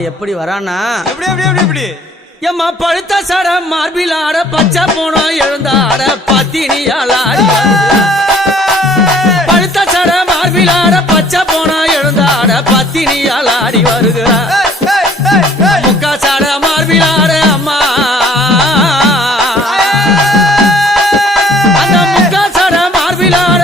எப்படி வரானா எப்படி எப்படி எப்படி எப்படி எம்மா பழுத்த சட மார்பில் ஆட பச்சை போனோம் எழுந்தாட பத்தினியால் ஆடி பழுத்த சட மார்பில் ஆட பச்சை போனோம் எழுந்தாட பத்தினியால் ஆடி வருகிறார் முக்கா சட மார்பில் ஆட அம்மா அந்த முக்கா சட மார்பில் ஆட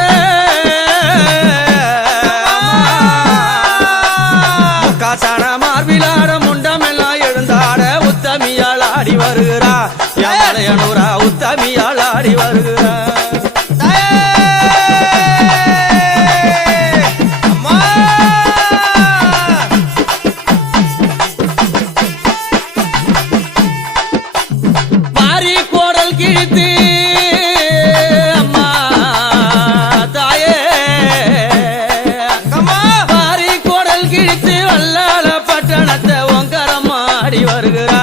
முக்கா சட மார்பில் ஆட முண்டமெல்லாம் எழுந்தாட உத்தமியால் ஆடி வருகிறா யாமலையனூரா உத்தமியால் ஆடி வருகிறா வாரி கோடல் கிழித்து அம்மா தாயே வாரி கோடல் கிழித்து வல்லால பட்டணத்தை ஒங்கரம்மா ஆடி வருகிறா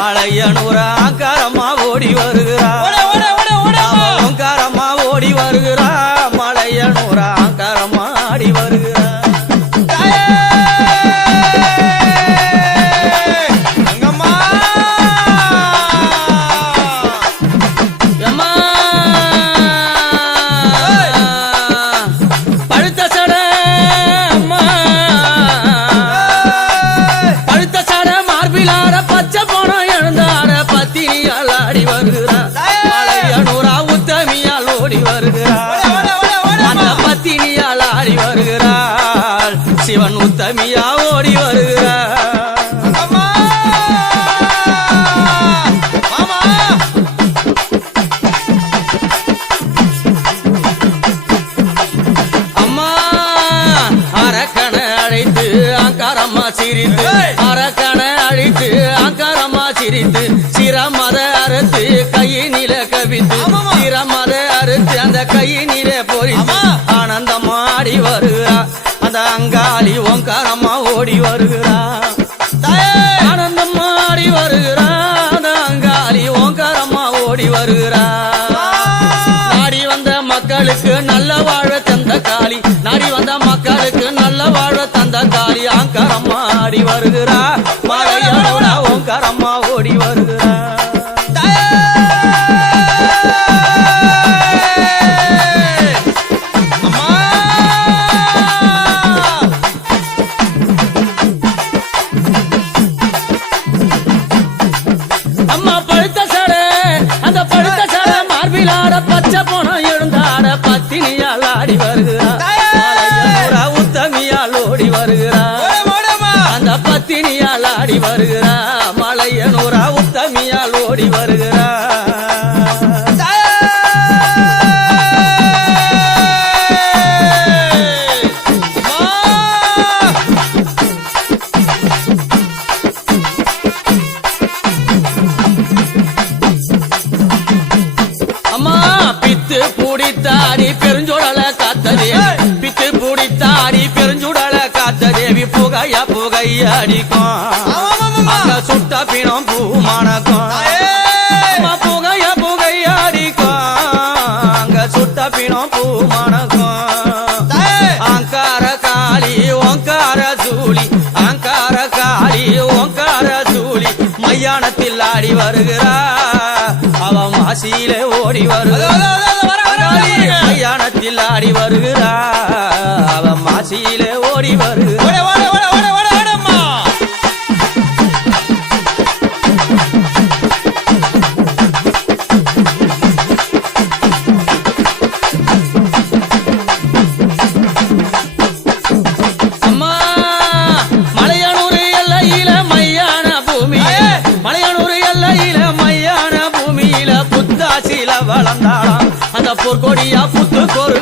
மலையனூரா அங்கரம்மா ஓடி வருகிறா ஓங்காரம்மா ஓடி வருகிறா மலையனூரா அங்கரம்மா ஆடி வருகிறா எம்மா பழுத்த சட அம்மா பழுத்த சட மார்பிலாட பச்சை போனோம் எழுந்தாட பத்தினியால் ஆடி வருகிறா மலையனூரா உத்தமியால் ஓடி வருகிறா அந்த பத்தினியால் ஆடி வருகிறாள் சிவன் உத்தமியா ஓடி வருகிறார் அம்மா அரக்கனை அழைத்து அங்காரம்மா சிரித்து அரக்கனை அழைத்து அங்காரம்மா சிரித்து சிரமத அறுத்து கையினில கவித்து சிரமத அறுத்து அந்த கையினில பொறித்து ஆனந்தமா ஆடி வருகிறா அந்த அங்காளி ஓங்காரம்மா ஓடி வருகிறா ஆனந்தமா ஆடி வருகிறா அந்த அங்காளி ஓங்காரம்மா ஓடி வருகிறா நாடி வந்த மக்களுக்கு நல்ல வாழ தந்த காளி நாடி வந்த மக்களுக்கு நல்ல வாழ தந்த காளி அங்காரம்மா ஆடி வருகிறா மலையனூரா ஓங்காரம்மா ஓடி வருகிறா அம்மா பழுத்த சட அந்த பழுத்த சட மார்பிலாட பச்சை போனோம் எழுந்தாட பத்தினியால் ஆடி வருகிறா மலையனூரா உத்தமியால் ஓடி வருகிறா அந்த பத்தினியால் ஆடி வருகிறா மலையனூரா உத்தமியால் ஓடி வருகிறா அம்மா பித்து பூடித்தாடி பெருஞ்சுடல காத்ததேவி பித்து பூடித்தாடி பெருஞ்சுடல காத்ததேவி புகையா புகையடிக்கும் அங்க சுட்ட பிணம் பூமணக்கும் அம்மா புகையா புகையடிக்கும் அங்க சுட்ட பிணம் பூமணக்கும் அங்கார காளி ஓங்கார சூளி அங்கார காளி ஓங்கார சூளி மையானத்தில் ஆடி வருகிறா அவ மாசியிலே ஓடி வருகிறாயானத்தில் ஆடி வருகிறா அவ மாசியிலே ஓடி வருகிறா அம்மா மலையனூர் எல்லையில மையான பூமி மலையனூர் எல்லையில மையான பூமியில புத்தாசில வளர்ந்தாளாம் அந்த பொற்கொடியா புத்து கொரு